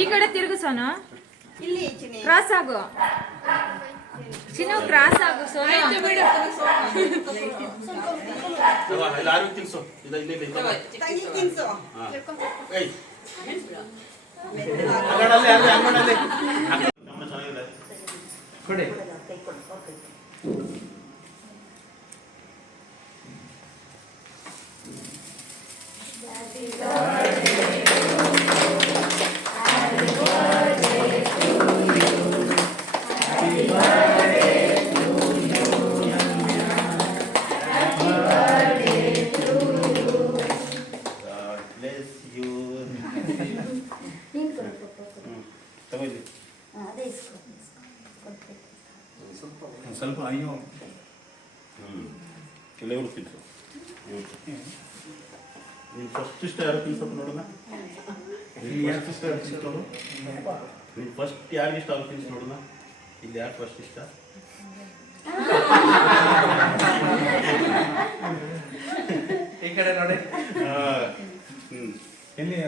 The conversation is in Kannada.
ಈ ಕಡೆ ತಿರುಗು ಸೋನು, ಕ್ರಾಸ್ ಆಗು ಚಿನ್ನು, ಕ್ರಾಸ್ ಆಗು ಸೋನು. ಸ್ವಲ್ಪ ಅಯ್ಯೋ ಕೆಲವರು ತಿನ್ಸು. ನೀನು ಫಸ್ಟ್ ಇಷ್ಟ ಯಾರು ತಿನ್ಸಪ್ಪ ನೋಡೋಣ. ನೀನು ಫಸ್ಟ್ ಯಾರಿಗೆ ಇಷ್ಟ ಅವ್ರು ತಿನ್ಸಿ ನೋಡೋಣ. ಇಲ್ಲಿ ಯಾರು ಫಸ್ಟ್ ಇಷ್ಟ? ಈ ಕಡೆ ನೋಡಿ. ಇಲ್ಲಿ